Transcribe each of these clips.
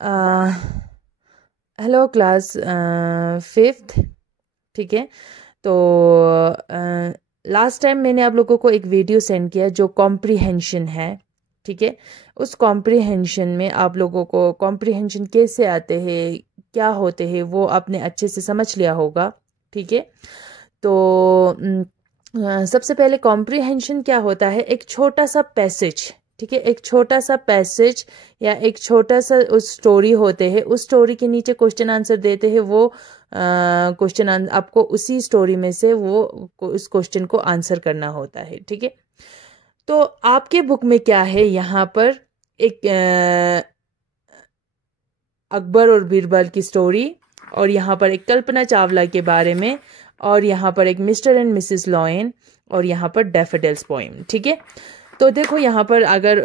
Hello class fifth. ठीक है। तो लास्ट टाइम मैंने आप लोगों को एक वीडियो सेंड किया जो कॉम्प्रिहेंशन है। ठीक है। उस कॉम्प्रिहेंशन में आप लोगों को कॉम्प्रिहेंशन कैसे आते हैं, क्या होते हैं, वो आपने अच्छे से समझ लिया होगा। ठीक है। तो सबसे पहले कॉम्प्रिहेंशन क्या होता है, एक छोटा सा पैसेज। ठीक है। एक छोटा सा पैसेज या एक छोटा सा उस स्टोरी होते हैं, उस स्टोरी के नीचे क्वेश्चन आंसर देते हैं। वो क्वेश्चन आपको उसी स्टोरी में से वो उस क्वेश्चन को आंसर करना होता है। ठीक है। तो आपके बुक में क्या है, यहाँ पर एक अकबर और बीरबल की स्टोरी, और यहाँ पर एक कल्पना चावला के बारे में, और यहाँ पर एक मिस्टर एंड मिसेस लॉयन, और यहाँ पर डैफोडिल्स पोएम। ठीक है। तो देखो यहाँ पर अगर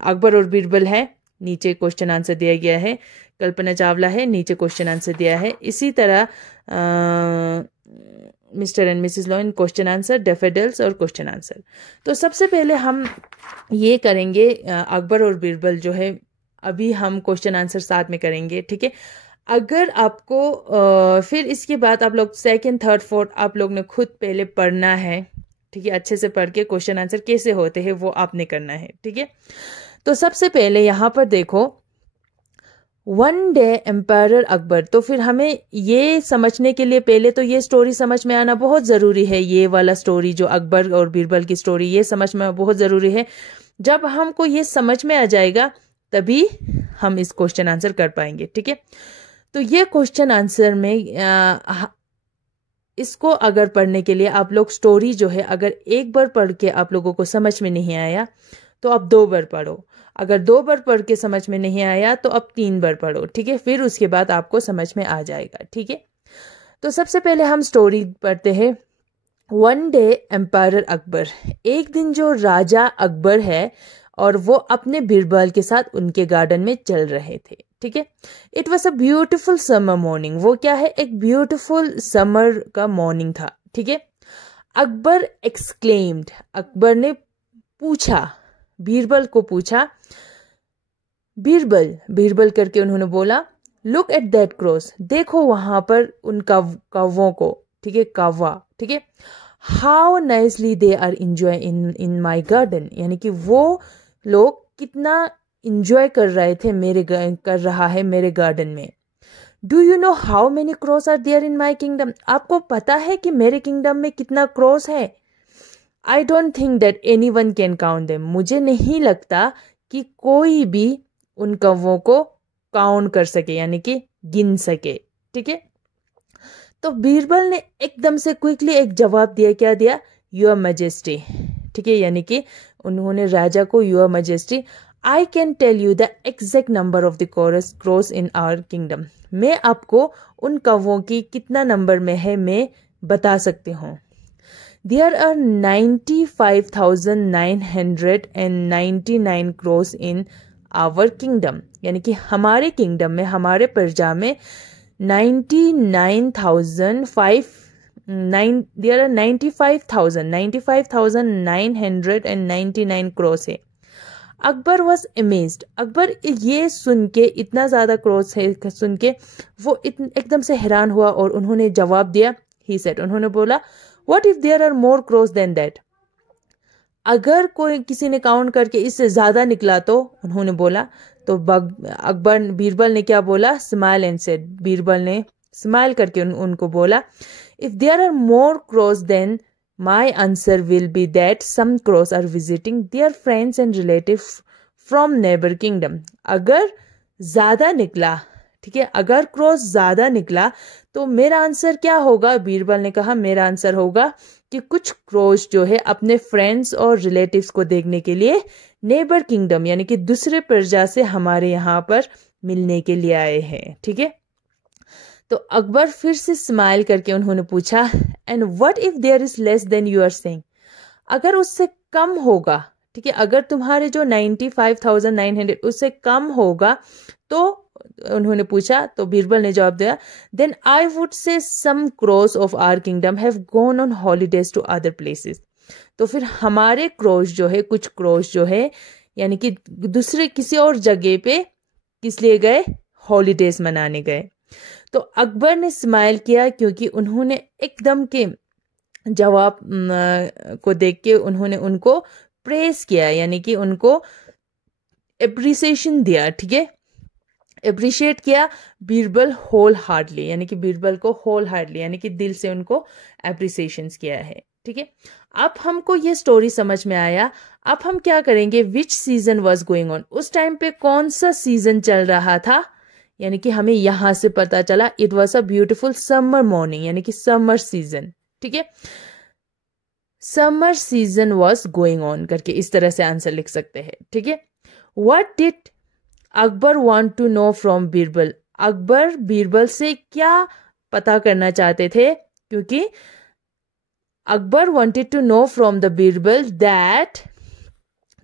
अकबर और बीरबल है, नीचे क्वेश्चन आंसर दिया गया है। कल्पना चावला है, नीचे क्वेश्चन आंसर दिया है। इसी तरह mister and Mrs lion, question answer, daffodils और क्वेश्चन आंसर। तो सबसे पहले हम ये करेंगे अकबर और बीरबल जो है, अभी हम क्वेश्चन आंसर साथ में करेंगे। ठीक है। अगर आपको फिर इसके बाद आप लोग सेकंड, थर्ड, फोर्थ आप लोग ने खुद पहले पढ़ना है। ठीक है। अच्छे से पढ़ के क्वेश्चन आंसर कैसे होते हैं वो आपने करना है। ठीक है। तो सबसे पहले यहाँ पर देखो, वन डे एम्पायर अकबर। तो फिर हमें ये समझने के लिए पहले तो ये स्टोरी समझ में आना बहुत ज़रूरी है। ये वाला स्टोरी जो अकबर और बीरबल की स्टोरी, ये समझ में बहुत ज़रूरी है। जब हमको ये समझ में आ जाएगा तभी हम इस क्वेश्चन आंसर कर पाएंगे। ठीक है। तो ये क्वेश्चन आंसर में इसको अगर पढ़ने के लिए आप लोग स्टोरी जो है, अगर एक बार पढ़ के आप लोगों को समझ में नहीं आया तो आप 2 बार पढ़ो। अगर 2 बार पढ़ के समझ में नहीं आया तो अब 3 बार पढ़ो। ठीक है। फिर उसके बाद आपको समझ में आ जाएगा। ठीक है। तो सबसे पहले हम स्टोरी पढ़ते हैं। One day emperor Akbar. एक दिन जो राजा अकबर है और वो अपने बीरबल के साथ उनके गार्डन में चल रहे थे। ठीक है। It was a beautiful summer morning. वो क्या है, एक ब्यूटिफुल समर का मॉर्निंग था। ठीक है। अकबर एक्सक्लेम्ड। अकबर ने पूछा, बीरबल को पूछा, बीरबल, बीरबल करके उन्होंने बोला, लुक एट दैट क्रॉस। देखो वहां पर उन कौवों को। ठीक है। कौवा। ठीक है। How nicely they are enjoy in my garden. यानी कि वो लोग कितना इंजॉय कर रहे थे, कर रहा है मेरे गार्डन में। Do you know how many crows are there in my kingdom. आपको पता है कि मेरे किंगडम में कितना क्रॉस है। I don't think that any one can count them. मुझे नहीं लगता कि कोई भी उन कौवों को काउंट कर सके, यानी कि गिन सके। ठीक है। तो बीरबल ने एकदम से क्विकली एक जवाब दिया। क्या दिया? Your majesty. ठीक है। यानी कि उन्होंने राजा को, your majesty, I can tell you the exact number of the crows in our kingdom. मैं आपको उन कौवों की कितना नंबर में है मैं बता सकती हूँ। There are 95,999 crows in our kingdom. यानी कि हमारे किंगडम में, हमारे प्रजा में 95,999 क्रॉस है। Akbar was amazed. अकबर ये सुन के, इतना ज्यादा क्रॉस है सुन के, वो एकदम से हैरान हुआ और उन्होंने जवाब दिया। ही सेड, उन्होंने बोला, what if there are more crows than that. अगर कोई किसी ने काउंट करके इससे ज्यादा निकला तो, उन्होंने बोला। तो अकबर, बीरबल ने क्या बोला? Smile and said. बीरबल ने स्माइल करके उनको बोला, if there are more crows then my answer will be that some crows are visiting their friends and relative from neighbour kingdom. अगर ज्यादा निकला, ठीक है, अगर क्रॉस ज्यादा निकला तो मेरा आंसर क्या होगा? बीरबल ने कहा, मेरा आंसर होगा कि कुछ क्रॉस जो है अपने फ्रेंड्स और रिलेटिव्स को देखने के लिए नेबर किंगडम, यानी कि दूसरे प्रजा से हमारे यहाँ पर मिलने के लिए आए हैं। ठीक है। तो अकबर फिर से स्माइल करके उन्होंने पूछा, and what if there is less than you are saying. अगर उससे कम होगा, ठीक है, अगर तुम्हारे जो 95,900 उससे कम होगा तो, उन्होंने पूछा, तो बीरबल ने जवाब दिया, then I would say some crows of our kingdom have gone on holidays to other places. तो फिर हमारे क्रॉस जो है, कुछ क्रॉस जो है, यानी कि दूसरे किसी और जगह पे किस लिए गए? हॉलीडेज मनाने गए। तो अकबर ने स्माइल किया क्योंकि उन्होंने एकदम के जवाब को देख के उन्होंने उनको प्रेस किया, यानी कि उनको एप्रिसिएशन दिया। ठीक है, अप्रिशिएट किया बीरबल होल हार्टली, यानी कि बीरबल को होल हार्टली यानी कि दिल से उनको अप्रिसिएशन किया है। ठीक है, अब हमको ये स्टोरी समझ में आया। अब हम क्या करेंगे? विच सीजन वॉज गोइंग ऑन, उस टाइम पे कौन सा सीजन चल रहा था, यानी कि हमें यहां से पता चला it was a beautiful summer morning, यानी कि समर सीजन। ठीक है, summer season was going on करके इस तरह से आंसर लिख सकते हैं। ठीक है, what did Akbar want to know from Birbal, Akbar Birbal से क्या पता करना चाहते थे? क्योंकि Akbar wanted to know from the Birbal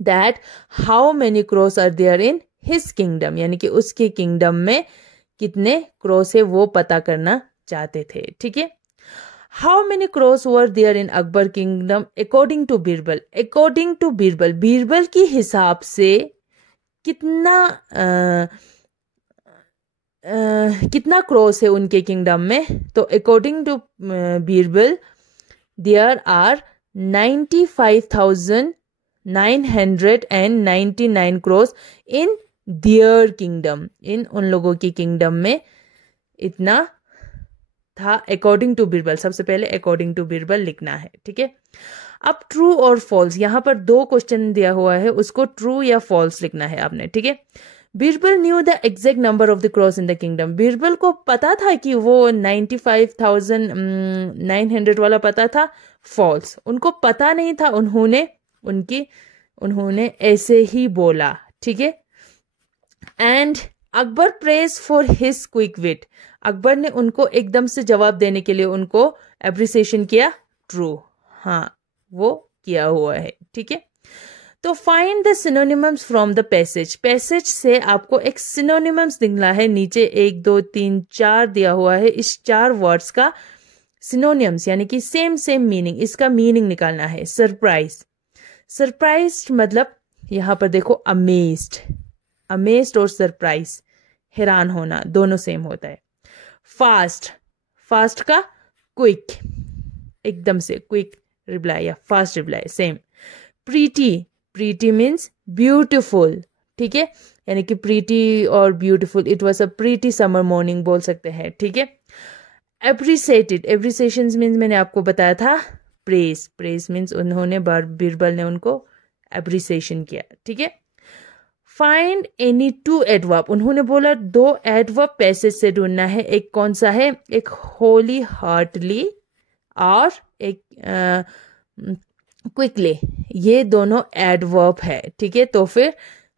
that how many crows are there in his kingdom, यानी कि उसके किंगडम में कितने क्रोस है वो पता करना चाहते थे। ठीक है, how many crows were there in Akbar kingdom according to Birbal, according to Birbal, Birbal के हिसाब से कितना क्रोस है उनके किंगडम में? तो according to Birbal there are 95,999 crows in their kingdom, इन उन लोगों की किंगडम में इतना था अकॉर्डिंग टू बीरबल। सबसे पहले अकॉर्डिंग टू बीरबल लिखना है। ठीक है, अब ट्रू और फॉल्स, यहां पर दो क्वेश्चन दिया हुआ है, उसको ट्रू या फॉल्स लिखना है आपने। ठीक है, Birbal new the exact number of the crows in the kingdom, Birbal को पता था कि वो 95,900 वाला पता था। फॉल्स, उनको पता नहीं था, उन्होंने ऐसे ही बोला। ठीक है, and Akbar praise for his quick wit, Akbar ने उनको एकदम से जवाब देने के लिए उनको एप्रिसिएशन किया। ट्रू, हाँ वो किया हुआ है। ठीक है, तो find the synonyms from the passage, passage से आपको एक सिनोनिम्स निकला है, नीचे 1 2 3 4 दिया हुआ है। इस 4 वर्ड्स का सिनोनिम्स यानी कि सेम मीनिंग, इसका मीनिंग निकालना है। सरप्राइज, सरप्राइज मतलब यहां पर देखो अमेज्ड, अमेज्ड और सरप्राइज हैरान होना दोनों सेम होता है। फास्ट, फास्ट का क्विक, एकदम से क्विक रिप्लाई या fast reply same. Pretty, pretty means beautiful. ठीक है, यानी कि प्रीटी और beautiful, it was a pretty summer morning बोल सकते हैं। ठीक है, एप्रिसिएटेड, एप्रिसिएशन मीन्स मैंने आपको बताया था प्रेज, प्रेज मीन्स उन्होंने बीरबल ने उनको एप्रिसिएशन किया। ठीक है, फाइंड एनी 2 एडवर्ब, उन्होंने बोला 2 एडवर्ब पैसेज से ढूंढना है। एक कौन सा है? एक होली हार्टली और एक क्विकली, ये दोनों एडवर्ब है। ठीक है, तो फिर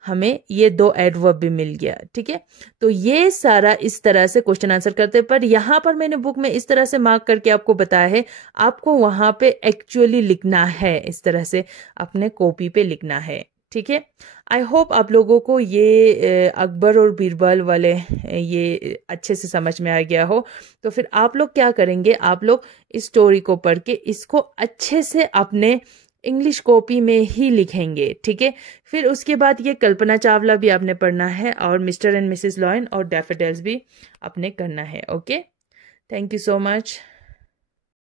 हमें ये 2 एडवर्ब भी मिल गया। ठीक है, तो ये सारा इस तरह से क्वेश्चन आंसर करते हैं, पर यहाँ पर मैंने बुक में इस तरह से मार्क करके आपको बताया है, आपको वहां पे एक्चुअली लिखना है, इस तरह से अपने कॉपी पे लिखना है। ठीक है, आई होप आप लोगों को ये अकबर और बीरबल वाले ये अच्छे से समझ में आ गया हो। तो फिर आप लोग क्या करेंगे? आप लोग इस स्टोरी को पढ़ के इसको अच्छे से अपने इंग्लिश कॉपी में ही लिखेंगे। ठीक है, फिर उसके बाद ये कल्पना चावला भी आपने पढ़ना है और मिस्टर एंड मिसेस लॉयन और डैफोडिल्स भी आपने करना है। Okay, thank you so much.